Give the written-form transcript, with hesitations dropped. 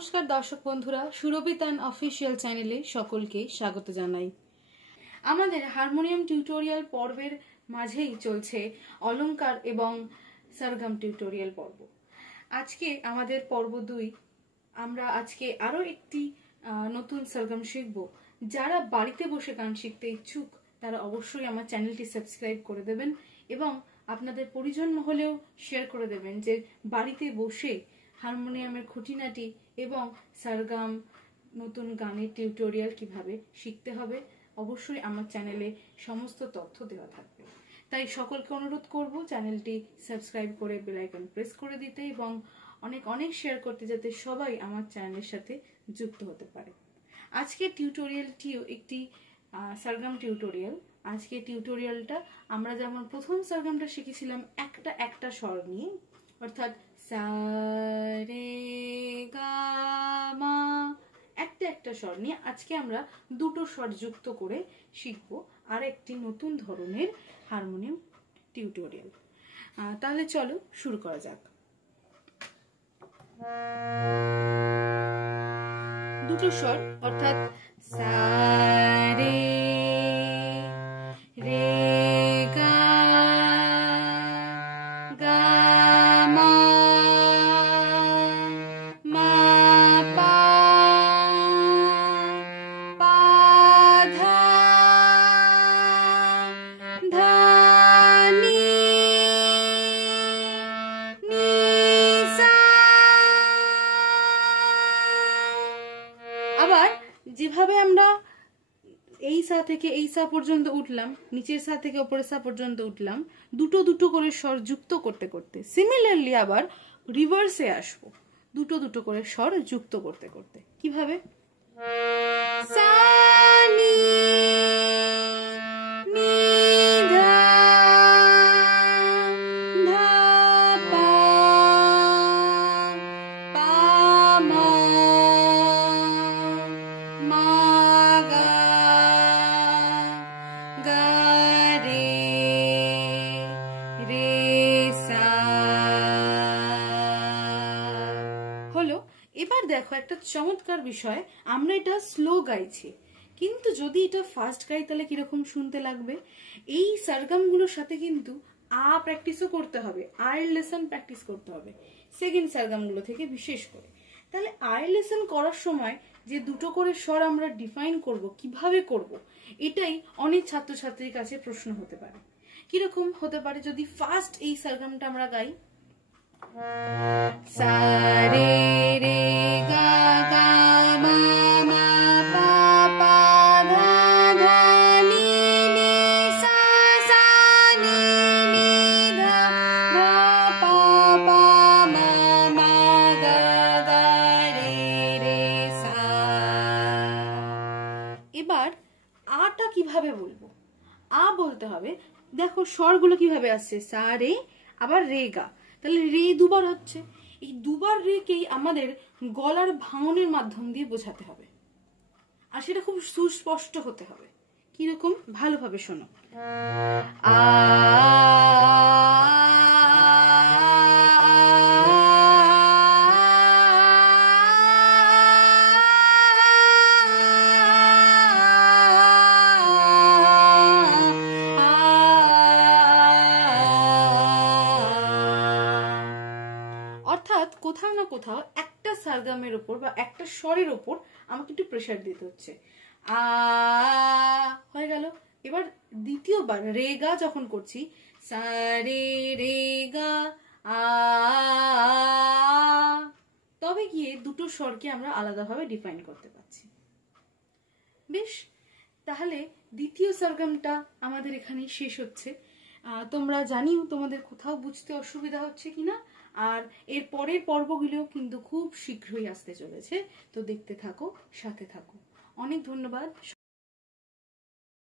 নমস্কার দর্শক বন্ধুরা, সুরভিতান অফিসিয়াল চ্যানেলে সকলকে স্বাগত জানাই। আমাদের হারমোনিয়াম টিউটোরিয়াল পর্বের মাঝেই চলছে অলংকার এবং সরগম টিউটোরিয়াল পর্ব। আজকে আমাদের পর্ব 2। আমরা আজকে আরো একটি নতুন সরগম শিখব। যারা বাড়িতে বসে গান শিখতে ইচ্ছুক তারা অবশ্যই আমার চ্যানেলটি সাবস্ক্রাইব করে দেবেন এবং আপনাদের পরিজন মহলেও শেয়ার করে দেবেন যে বাড়িতে বসে হারমোনিয়ামের খুঁটিনাটি এবং সরগম নতুন গানের টিউটোরিয়াল কিভাবে শিখতে হবে অবশ্যই আমার চ্যানেলে সমস্ত তথ্য দেওয়া থাকবে। তাই সকলকে অনুরোধ করব চ্যানেলটি সাবস্ক্রাইব করে বেল আইকন প্রেস করে দিতে এবং অনেক অনেক শেয়ার করতে, যাতে সবাই আমার চ্যানেলের সাথে যুক্ত হতে পারে। আজকের টিউটোরিয়ালটিও একটি সরগম টিউটোরিয়াল। আজকে টিউটোরিয়ালটা আমরা যেমন প্রথম সরগমটা শিখেছিলাম একটা একটা স্বর নিয়ে, অর্থাৎ সা রে গা মা, একটা একটা স্বর নিয়ে আজকে আমরা দুটো স্বর যুক্ত করে শিখবো আর একটি নতুন ধরনের হারমোনিয়াম টিউটোরিয়াল। তাহলে চলো শুরু করা যাক। দুটো স্বর অর্থাৎ সা রে রে গা গা মা মা পা পা ধা ধা নি নি সা। আবার যেভাবে আমরা এই সা থেকে এই সা পর্যন্ত উঠলাম, নিচের সা থেকে উপরের সা পর্যন্ত উঠলাম, দুটো দুটো করে স্বর যুক্ত করতে করতে সিমিলারলি আবার রিভার্সে আসবো, দুটো দুটো করে স্বর যুক্ত করতে করতে। কিভাবে? সা নি নি ধা ধা পা পা মা মা গা গা রে রে সা। হলো। এবার দেখো একটা চমৎকার বিষয়, আমরা এটা স্লো গাইছি, কিন্তু যদি এটা ফাস্ট গাই তাহলে কিরকম শুনতে লাগবে। এই সরগমগুলোর সাথে কিন্তু প্র্যাকটিসও করতে হবে, আয়ের লেসন প্র্যাকটিস করতে হবে সেকেন্ড সরগমগুলো থেকে বিশেষ করে। তাহলে আয়ের লেসন করার সময় যে দুটো করে স্বর আমরা ডিফাইন করব, কিভাবে করব, এটাই অনেক ছাত্রছাত্রীর কাছে প্রশ্ন হতে পারে। কিরকম হতে পারে যদি ফার্স্ট এই সরগমটা আমরা গাই, সা রে রে গা গা মা মা পা পা ধা ধা নি নি সা সা নি নি ধা ধা পা পা মা মা গা গা রে রে সা। এবার আটা কিভাবে বলবো? বলতে হবে, দেখো স্বরগুলো কিভাবে আসছে, সা রে আবার রে গা, তাহলে রে দুবার হচ্ছে। এই দুবার রেকেই আমাদের গলার ভাঙনের মাধ্যম দিয়ে বোঝাতে হবে, আর সেটা খুব সুস্পষ্ট হতে হবে। কিরকম? ভালোভাবে শোনো। আ অর্থাৎ কোথাও না কোথাও একটা সরগমের উপর বা একটা স্বরের উপর আমাকে একটু প্রেসার দিতে হচ্ছে। হয়ে গেল। এবার দ্বিতীয়বার রে গা যখন করছি, সা রে রে গা তবে গিয়ে দুটো স্বরকে আমরা আলাদাভাবে ডিফাইন করতে পারছি। বেশ, তাহলে দ্বিতীয় সরগমটা আমাদের এখানে শেষ হচ্ছে। তোমরা জানিও তোমাদের কোথাও বুঝতে অসুবিধা হচ্ছে কিনা, আর এর পরের পর্বগুলিও কিন্তু খুব শীঘ্রই আসতে চলেছে। তো দেখতে থাকো, সাথে থাকো। অনেক ধন্যবাদ।